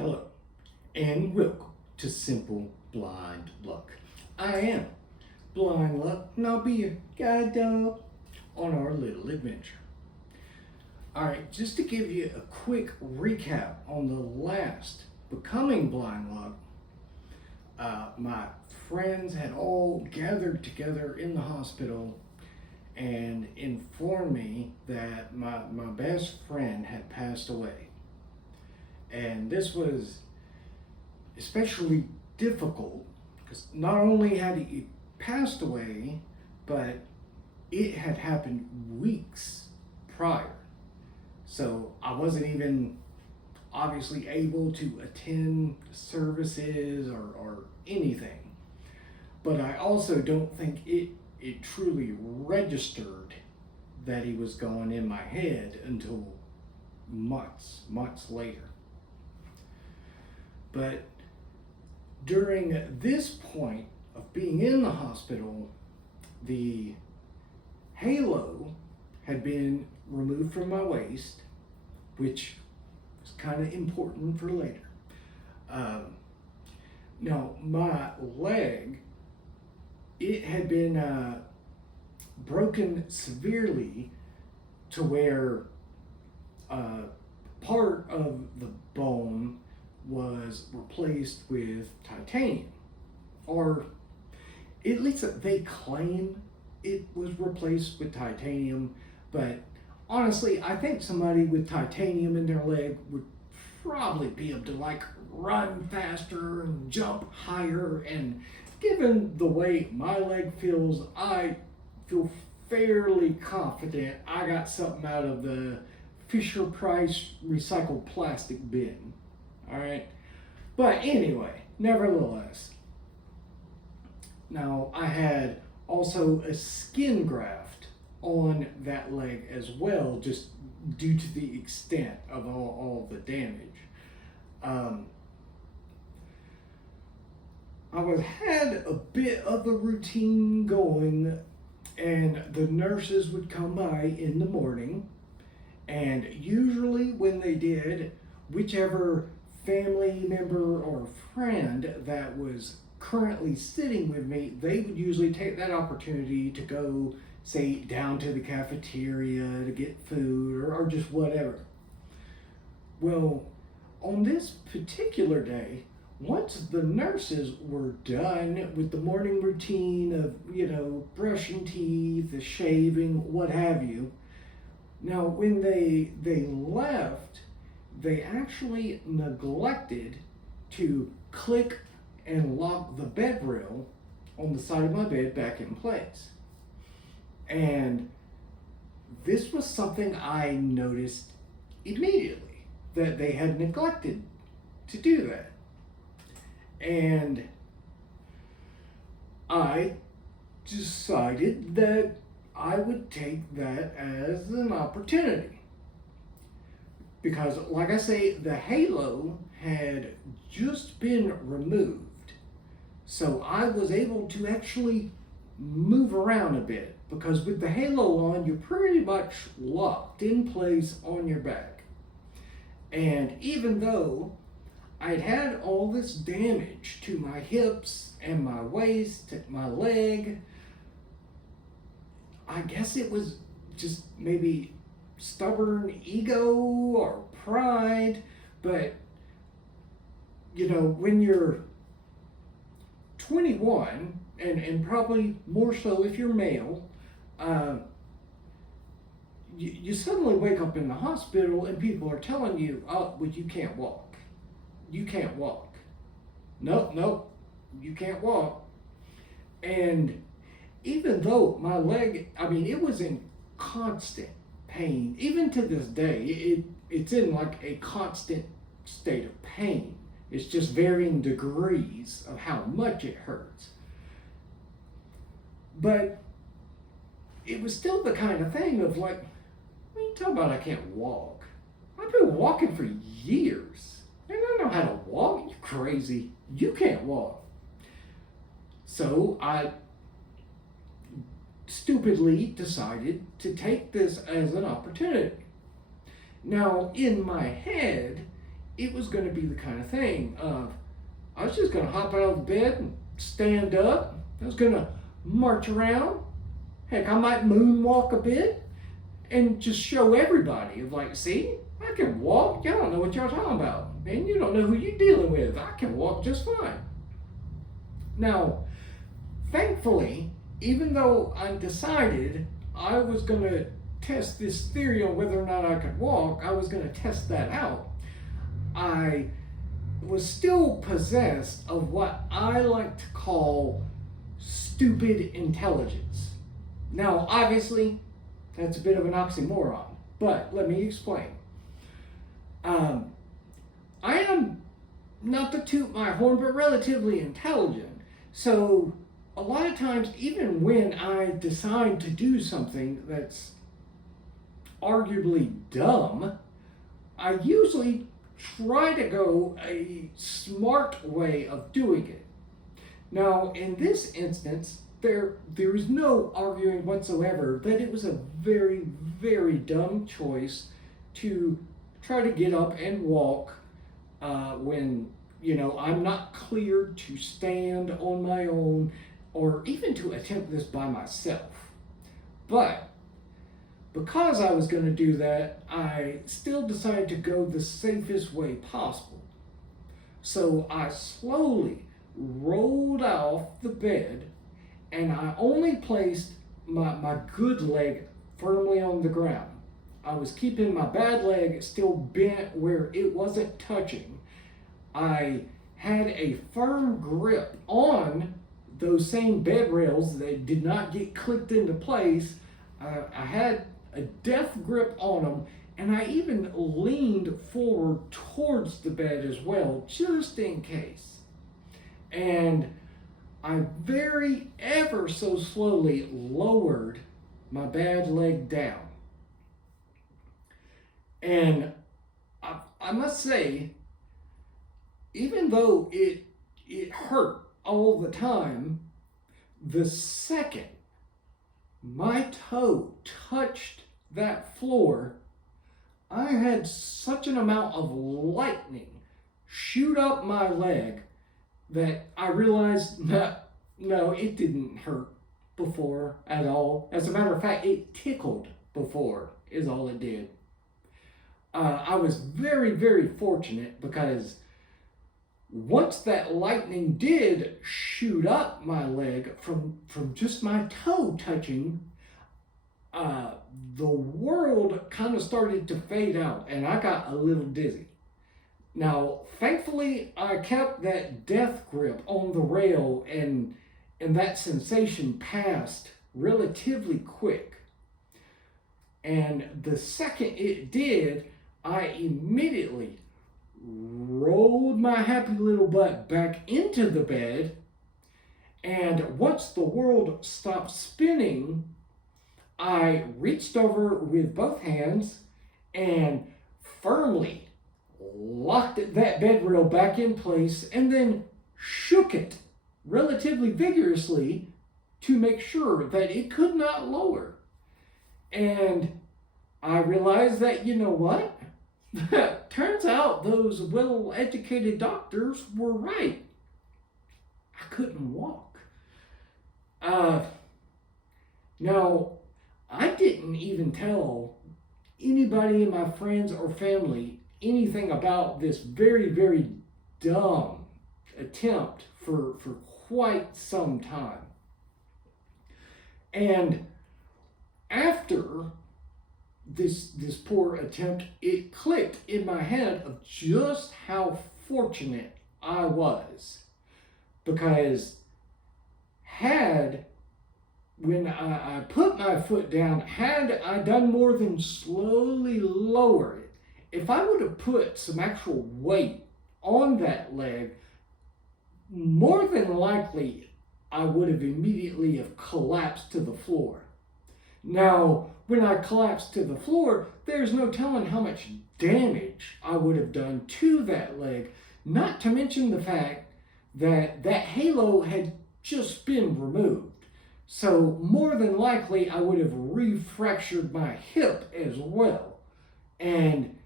Hello, and welcome to Simple Blind Luck. I am Blind Luck, and I'll be your guide dog on our little adventure. Alright, just to give you a quick recap on the last Becoming Blind Luck, my friends had all gathered together in the hospital and informed me that my best friend had passed away. And this was especially difficult because not only had he passed away, but it had happened weeks prior. So I wasn't even obviously able to attend services or anything. But I also don't think it truly registered that he was gone in my head until months later. But during this point of being in the hospital, the halo had been removed from my waist, which is kind of important for later. Now, my leg, it had been broken severely to where part of the bone was replaced with titanium, or at least they claim it was replaced with titanium, but honestly I think somebody with titanium in their leg would probably be able to run faster and jump higher, and given the way my leg feels, I feel fairly confident I got something out of the Fisher Price recycled plastic bin. All right. But anyway, nevertheless, now I had also a skin graft on that leg as well, just due to the extent of all the damage. I had a bit of a routine going, and the nurses would come by in the morning, and usually when they did, whichever family member or friend that was currently sitting with me, they would usually take that opportunity to go, say, down to the cafeteria to get food or just whatever. Well, on this particular day, once the nurses were done with the morning routine of, brushing teeth, the shaving, what have you, now when they left, they actually neglected to click and lock the bed rail on the side of my bed back in place. And this was something I noticed immediately, that they had neglected to do that. And I decided that I would take that as an opportunity. Because, like I say, the halo had just been removed. So I was able to actually move around a bit. Because with the halo on, you're pretty much locked in place on your back. And even though I'd had all this damage to my hips and my waist, my leg, I guess it was just maybe stubborn ego or pride, but when you're 21, and probably more so if you're male, you suddenly wake up in the hospital and people are telling you, oh, well, you can't walk. You can't walk. Nope, you can't walk. And even though my leg, it was in constant pain, even to this day, it's in a constant state of pain. It's just varying degrees of how much it hurts. But it was still the kind of thing of what are you talking about? I can't walk. I've been walking for years. And I know how to walk. You're crazy. You can't walk. So I stupidly decided to take this as an opportunity. Now, in my head, it was going to be the kind of thing of I was just going to hop out of bed and stand up. I was going to march around. Heck, I might moonwalk a bit and just show everybody of like, see, I can walk. Y'all don't know what y'all talking about. Man, you don't know who you're dealing with. I can walk just fine. Now, thankfully, even though I decided I was going to test this theory on whether or not I could walk, I was going to test that out, I was still possessed of what I like to call stupid intelligence. Now, obviously, that's a bit of an oxymoron, but let me explain. I am, not to toot my horn, but relatively intelligent. So a lot of times, even when I decide to do something that's arguably dumb, I usually try to go a smart way of doing it. Now, in this instance, there is no arguing whatsoever that it was a very, very dumb choice to try to get up and walk when, I'm not cleared to stand on my own or even to attempt this by myself. But because I was going to do that, I still decided to go the safest way possible. So I slowly rolled off the bed and I only placed my good leg firmly on the ground. I was keeping my bad leg still bent where it wasn't touching. I had a firm grip on those same bed rails that did not get clicked into place. I had a death grip on them, and I even leaned forward towards the bed as well, just in case. And I very ever so slowly lowered my bad leg down. And I must say, even though it hurt all the time, the second my toe touched that floor, I had such an amount of lightning shoot up my leg that I realized that no, it didn't hurt before at all. As a matter of fact, it tickled before is all it did. I was very, very fortunate because once that lightning did shoot up my leg from just my toe touching, the world kind of started to fade out and I got a little dizzy. Now, thankfully, I kept that death grip on the rail and that sensation passed relatively quick. And the second it did, I immediately rolled my happy little butt back into the bed, and once the world stopped spinning, I reached over with both hands and firmly locked that bed rail back in place and then shook it relatively vigorously to make sure that it could not lower. And I realized that, you know what? Turns out those well-educated doctors were right. I couldn't walk. Now, I didn't even tell anybody in my friends or family anything about this very, very dumb attempt for quite some time. And after this poor attempt, it clicked in my head of just how fortunate I was. Because when I put my foot down, had I done more than slowly lower it, if I would have put some actual weight on that leg, more than likely I would have immediately have collapsed to the floor. Now, when I collapsed to the floor, there's no telling how much damage I would have done to that leg, not to mention the fact that that halo had just been removed. So more than likely, I would have re-fractured my hip as well. And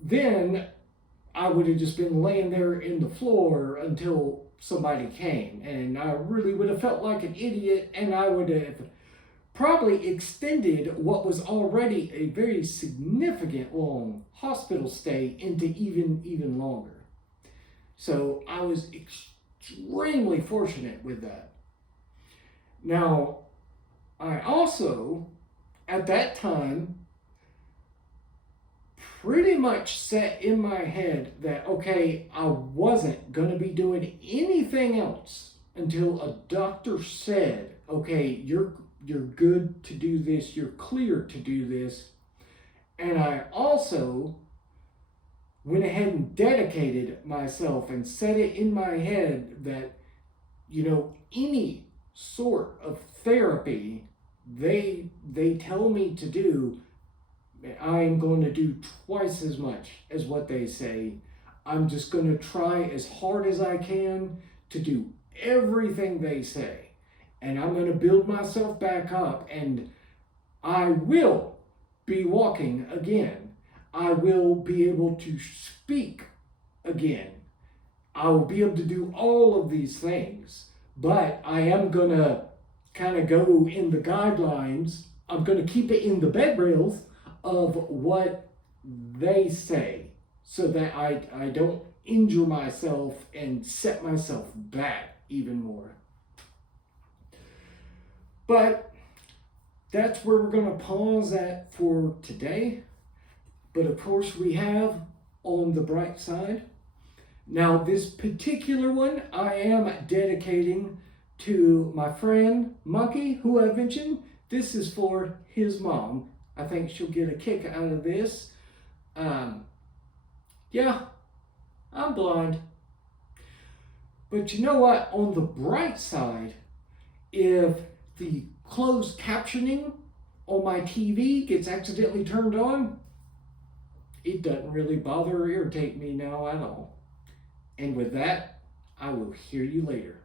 then I would have just been laying there in the floor until somebody came, and I really would have felt like an idiot, and I would have probably extended what was already a very significant long hospital stay into even longer. So I was extremely fortunate with that. Now, I also, at that time, pretty much set in my head that, okay, I wasn't going to be doing anything else until a doctor said, okay, you're good to do this, you're clear to do this. And I also went ahead and dedicated myself and set it in my head that, any sort of therapy they tell me to do, I am going to do twice as much as what they say. I'm just going to try as hard as I can to do everything they say. And I'm going to build myself back up, and I will be walking again. I will be able to speak again. I will be able to do all of these things, but I am going to kind of go in the guidelines. I'm going to keep it in the bed rails of what they say so that I don't injure myself and set myself back even more. But that's where we're going to pause at for today. But of course, we have on the bright side. Now, this particular one I am dedicating to my friend Monkey, who I mentioned. This is for his mom. I think she'll get a kick out of this. Yeah, I'm blind. But you know what? On the bright side, if the closed captioning on my TV gets accidentally turned on, it doesn't really bother or irritate me now at all. And with that, I will hear you later.